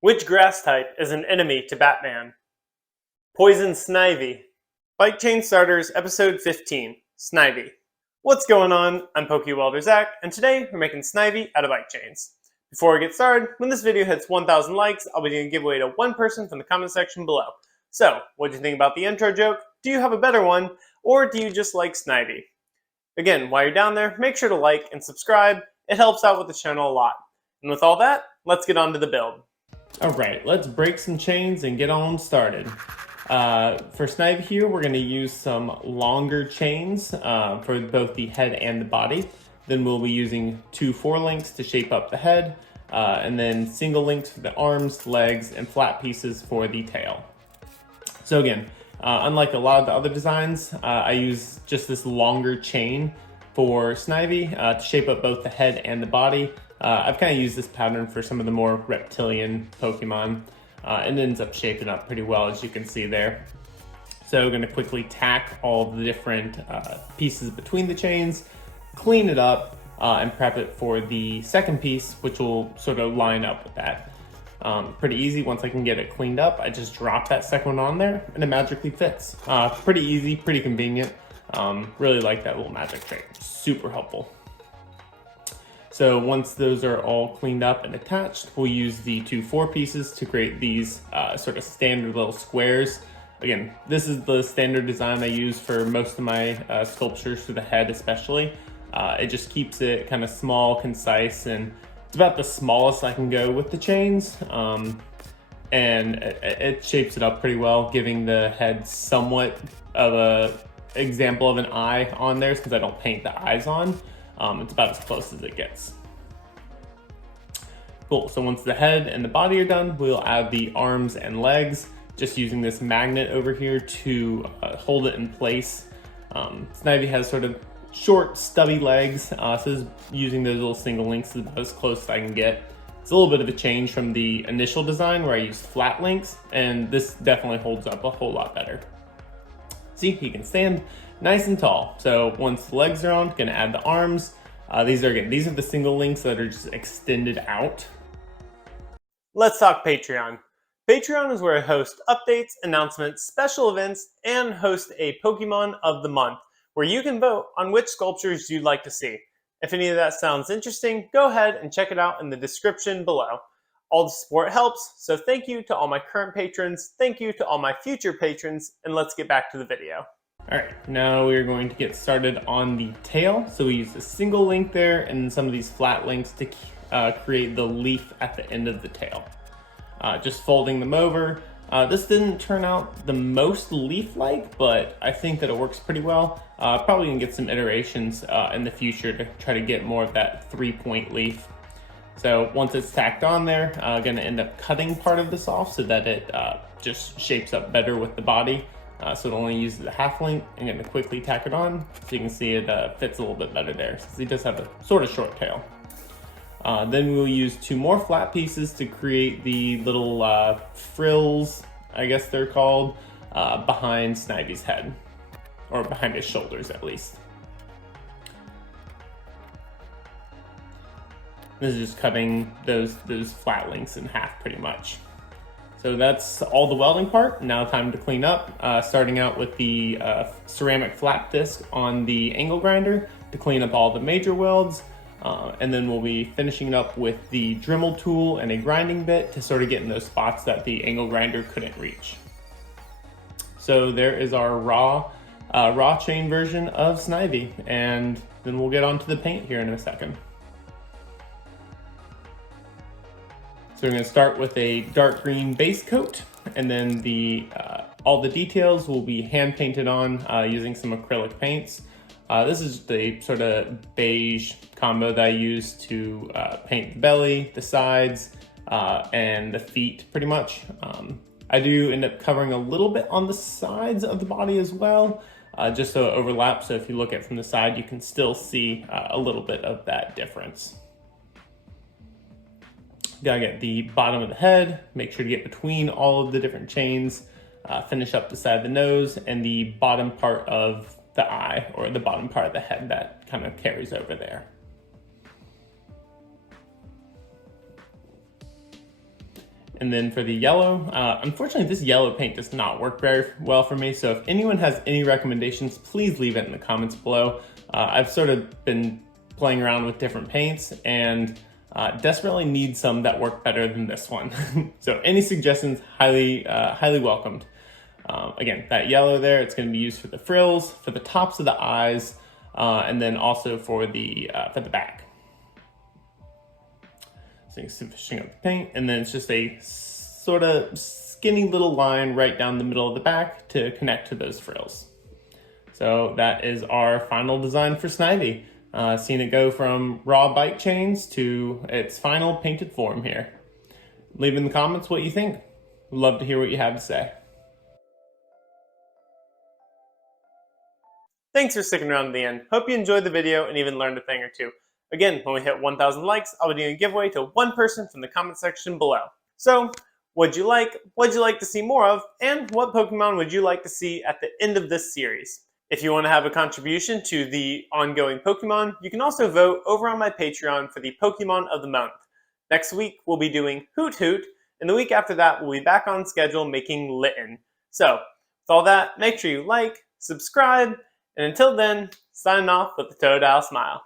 Which grass type is an enemy to Batman? Poison Snivy. Bike Chain Starters, Episode 15, Snivy. What's going on? I'm Pokewelder Zach, and today we're making Snivy out of bike chains. Before we get started, when this video hits 1,000 likes, I'll be doing a giveaway to one person from the comment section below. So, what do you think about the intro joke? Do you have a better one? Or do you just like Snivy? Again, while you're down there, make sure to like and subscribe. It helps out with the channel a lot. And with all that, let's get on to the build. Alright, let's break some chains and get on started. For Snivy here, we're going to use some longer chains for both the head and the body. Then we'll be using 2 4-links to shape up the head, and then single links for the arms, legs, and flat pieces for the tail. So again, unlike a lot of the other designs, I use just this longer chain for Snivy to shape up both the head and the body. I've kind of used this pattern for some of the more reptilian Pokemon. It ends up shaping up pretty well, as you can see there. So we're going to quickly tack all the different pieces between the chains, clean it up, and prep it for the second piece, which will sort of line up with that. Pretty easy. Once I can get it cleaned up, I just drop that second one on there and it magically fits. Pretty easy, pretty convenient. Really like that little magic trick. Super helpful. So once those are all cleaned up and attached, we'll use the 2 4 pieces to create these sort of standard little squares. Again, this is the standard design I use for most of my sculptures, for the head especially. It just keeps it kind of small, concise, and it's about the smallest I can go with the chains. And it shapes it up pretty well, giving the head somewhat of a example of an eye on there, since I don't paint the eyes on. It's about as close as it gets. Cool, so once the head and the body are done, we'll add the arms and legs, just using this magnet over here to hold it in place. Snivy has sort of short, stubby legs, so using those little single links is about as close as I can get. It's a little bit of a change from the initial design where I used flat links, and this definitely holds up a whole lot better. See, he can stand nice and tall. So once the legs are on, gonna add the arms. These are the single links that are just extended out. Let's talk Patreon. Patreon is where I host updates, announcements, special events, and host a Pokemon of the Month, where you can vote on which sculptures you'd like to see. If any of that sounds interesting, go ahead and check it out in the description below. All the support helps, so thank you to all my current patrons, thank you to all my future patrons, and let's get back to the video. Alright, now we're going to get started on the tail. So we use a single link there and some of these flat links to create the leaf at the end of the tail. Just folding them over. This didn't turn out the most leaf-like, but I think that it works pretty well. Probably gonna get some iterations in the future to try to get more of that 3-point leaf. So once it's tacked on there, gonna end up cutting part of this off so that it just shapes up better with the body. So it only uses a half link. I'm going to quickly tack it on so you can see it fits a little bit better there, since he does have a sort of short tail. Then we'll use 2 more flat pieces to create the little frills, I guess they're called, behind Snivy's head, or behind his shoulders at least. This is just cutting those flat links in half pretty much. So that's all the welding part. Now time to clean up, starting out with the ceramic flap disc on the angle grinder to clean up all the major welds. And then we'll be finishing it up with the Dremel tool and a grinding bit to sort of get in those spots that the angle grinder couldn't reach. So there is our raw chain version of Snivy, and then we'll get on to the paint here in a second. So we're going to start with a dark green base coat, and then all the details will be hand painted on using some acrylic paints. This is the sort of beige combo that I use to paint the belly, the sides, and the feet pretty much. I do end up covering a little bit on the sides of the body as well, just so it overlaps. So if you look at it from the side, you can still see a little bit of that difference. Gotta get the bottom of the head, make sure to get between all of the different chains, finish up the side of the nose, and the bottom part of the eye, or the bottom part of the head that kind of carries over there. And then for the yellow, unfortunately this yellow paint does not work very well for me, so if anyone has any recommendations, please leave it in the comments below. I've sort of been playing around with different paints and desperately need some that work better than this one. So any suggestions, highly welcomed. Again, that yellow there, it's going to be used for the frills, for the tops of the eyes, and then also for the back. So you're finishing up the paint, and then it's just a sort of skinny little line right down the middle of the back to connect to those frills. So that is our final design for Snivy. Seeing it go from raw bike chains to its final painted form here. Leave in the comments what you think. We'd love to hear what you have to say. Thanks for sticking around to the end. Hope you enjoyed the video and even learned a thing or two. Again, when we hit 1,000 likes, I'll be doing a giveaway to one person from the comment section below. So, what'd you like to see more of, and what Pokemon would you like to see at the end of this series? If you want to have a contribution to the ongoing Pokemon, you can also vote over on my Patreon for the Pokemon of the Month. Next week, we'll be doing Hoot Hoot, and the week after that, we'll be back on schedule making Litten. So, with all that, make sure you like, subscribe, and until then, sign off with the Totodile smile.